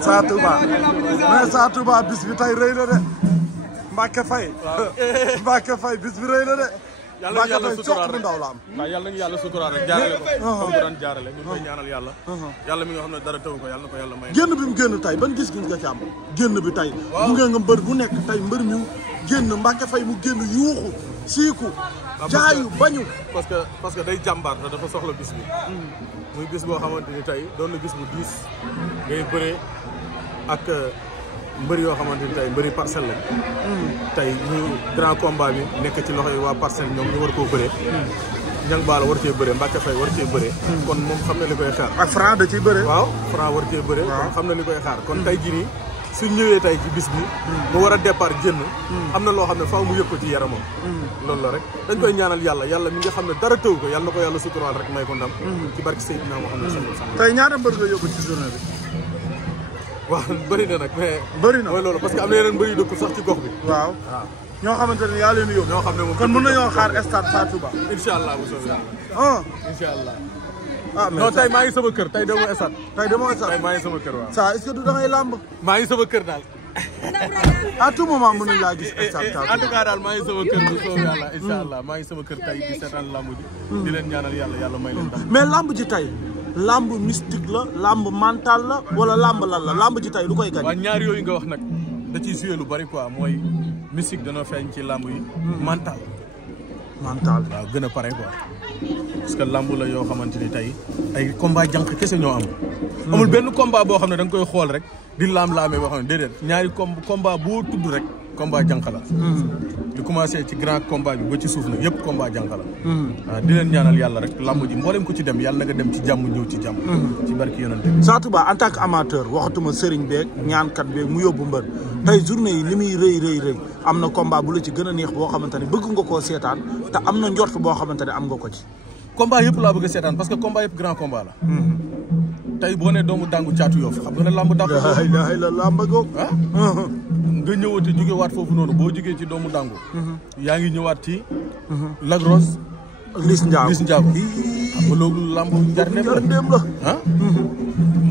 Sa Touba mais Sa Touba bis bi tey rëy na de Mbacke Faye Mbacke Faye bis bi rëy na de yàlla na yàlla suturaal bu ndaw la am waaw yàlla nañu yàlla suturaal rek jaarale ko comme ko daan jaarale ñu koy ñaanal yàlla yàlla mi nga xam ne dara taw ko yàlla na ko yàlla may génn bi mu génn tey ban gis-gis nga ci am génn bi tey bu ngeen nga mbër bu nekk tey mbër mi génn Mbacke Faye mu génn yuuxu siiku jaayu bañu parce que day jàmbaar te dafa soxla bis bi muy bis boo xamante ni tey doon na bis bu diis ngay bëree ak mbëri yoo xamante ni tey mbëri parcelle lañ tey ñu grand combat bi nekk ci loxo yi waa parcelle ñoom ñu war koo bëree Niang Ballo war cee bëree Mbacke Faye war cee bëree kon moom xam na li koy xaar ak Franc da ciy bëree waaw Franc war cee bëree kon xam na li koy xaar kon tey jii nii suñ ñëwee tey ci bis bi mu war a départ jënn am na loo xam ne faaw mu yëg ko ci yaramam loolu la rek dañ koy ñaanal yàlla mi nga xam ne dara tëw ko yàlla na ko yàlla suturaal rek may ko ndam ci barke Seydina Muhammad sallallahu alayhi wasallam tey ñaata mbër nga yóbbu ci journée bi waaw bëri na nag mais bëri na mooy loolu parce que am na yeneen mbër yu dëkkul sax ci gox bi waaw ñoo xamante ne yaa leen yóbbu. ñoo xam ne moom kon mën nañoo xaar stade Sa Touba. incha allah bu soobee yàlla. ah incha allah. ah mais non tey maa ngi sama kër tey demoo stade. tey demoo stade tey maa ngi sama kër waaw. ça est-ce que du da ngay làmb. maa ngi sama kër daal. à tout moment mën nañu laa gis stade Sa Touba. en tout cas daal maa ngi sama kër bu soobee yàlla incha allah maa ngi sama kër tey di seetaan lamb ji. di leen ñaanal yàlla may leen ndam. mais lamb ji tey lamb mystique la lamb mental la wala lamb lan la lamb ji tey lu koy gañ. waaw ñaar yooyu nga wax nag da ciy joué lu bari quoi mooy mystique dana feeñ ci lamb yi. mental. waaw gën a pare quoi. parce que lamb la yoo xamante ni tey ay combat jànq kese ñoo am. amul benn combat boo xam ne da nga koy xool rek di laam-laamee boo xam ne déedéet ñaari combat boo tudd rek combat jànq la. di commencé ci grand combat bi ba ci suuf nag yëpp combat jànq la. waaw di leen ñaanal yàlla rek lamb ji mboolem ko ci dem yàlla na nga dem ci jàmm ñëw ci jàmm. ci barki yonante bi. Sa Touba en tant que amateur waxatuma sëriñ beeg ñaankat beeg mu yóbbu mbër tey journée yi li muy rëy am na combat bu la ci gën a neex boo xamante ne bëgg nga koo seetaan te am na njort boo xamante ne am nga ko ci. combat yëpp laa bëgg a seetaan parce que combat yëpp grand combat la. tey boo nee doomu dàngu caatu Yoff xam nga ne lamb dàq. la lamb goog. ah nga ñëwaatee jóge waat foofu noonu boo jógee ci doomu dàngu. yaa ngi ñëwaat ci. Lagros. Liss Ndiago Liss Ndiago. xam nga loolu lamb njarneem la ah.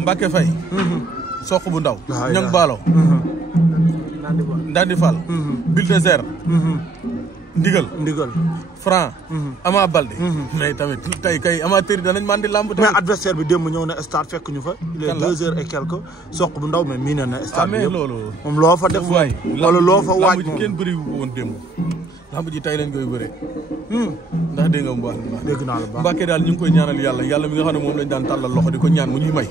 Mbacke Faye. soq bu ndaw. ñang baalo. Ndandi Fall. Bulldozer. Ndigal Franc. Ama Baldé. mais tamit tey kay amateur yi danañ mandi lamb tamit. mais adversaire bi démb ñëw na stade fekk ñu fa. il est 2h et quelques soq bu ndaw mais miin na stade bi yëpp. loolu moom loo fa def waay wala loo fa waaj moom kenn bëri wu ko woon démb. lamb ji tey lañ koy bëree. ndax dégg nga mu baax dégg naa la baax Mbacke daal ñu ngi koy ñaanal yàlla mi nga xam ne moom lañ daan tàllal loxo di ko ñaan mu ñuy may.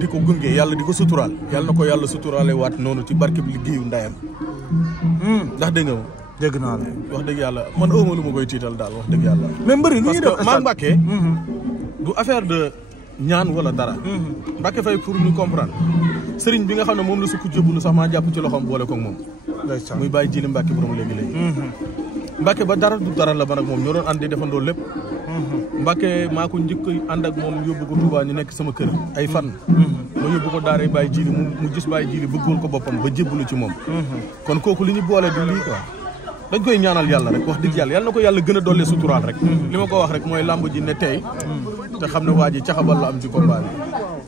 di ko gunge yàlla di ko suturaal. yàlla na ko yàlla suturaale waat noonu ci barkeb liggéeyu ndayam. ndax dégg nga dégg naa la wax dëgg yàlla man ëwma lu ma koy tiital daal wax dëgg yàlla. mais mbëri ni ñuy def maa Mbacke du affaire de ñaan wala dara. Mbacke Faye pour ñu comprendre sëriñ bi nga xam ne moom la sukk jébbalu sax maa jàpp ci loxoom boole koog moom. muy bàyyi jili Mbacke borom léegi-léegi. Mbacke ba dara du dara la man ak moom ñoo doon ànd di defandoo lépp. Mbacke maa ko njëkk ànd ak moom yóbbu ko Touba ñu nekk sama kër ay fan. ma yóbbu ko daaray bàyyi jili mu gis bàyyi jili bëggoon ko boppam ba jébbalu ci moom. kon kooku li ñu boole du lii quoi. dañ koy ñaanal yàlla rek wax dëgg yàlla na ko yàlla gën a dolli suturaal rek. li ma ko wax rek mooy lamb ji ne tey. te xam ne waa ji caxabal la am ci combat bi.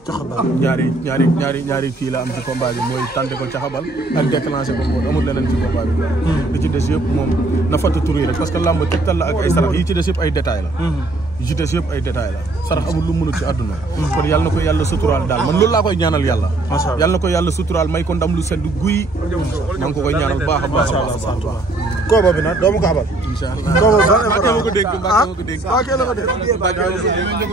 caxabal ñaari kii la am ci combat bi mooy tànte ko caxabal. ak déclenché ko moom amul leneen ci combat bi. li ci des yëpp moom na fatt tur yi rek parce que lamb tegtal la ak ay sarax yi ci des yëpp ay détails la. yi ci des yëpp ay détails la sarax amul lu mënul ci àdduna. kon yàlla na ko yàlla suturaal daal man loolu laa koy ñaanal yàlla. yàlla na ko yàlla suturaal may ko ndam lu sedd guy. maa ngi ko koy ñaanal baax a baax a baax. kooba bi nag doomu ko abal. incha allah kooba Mbacke ma ko dégg Mbacke ma ko dégg. Mbacke la ko dégg.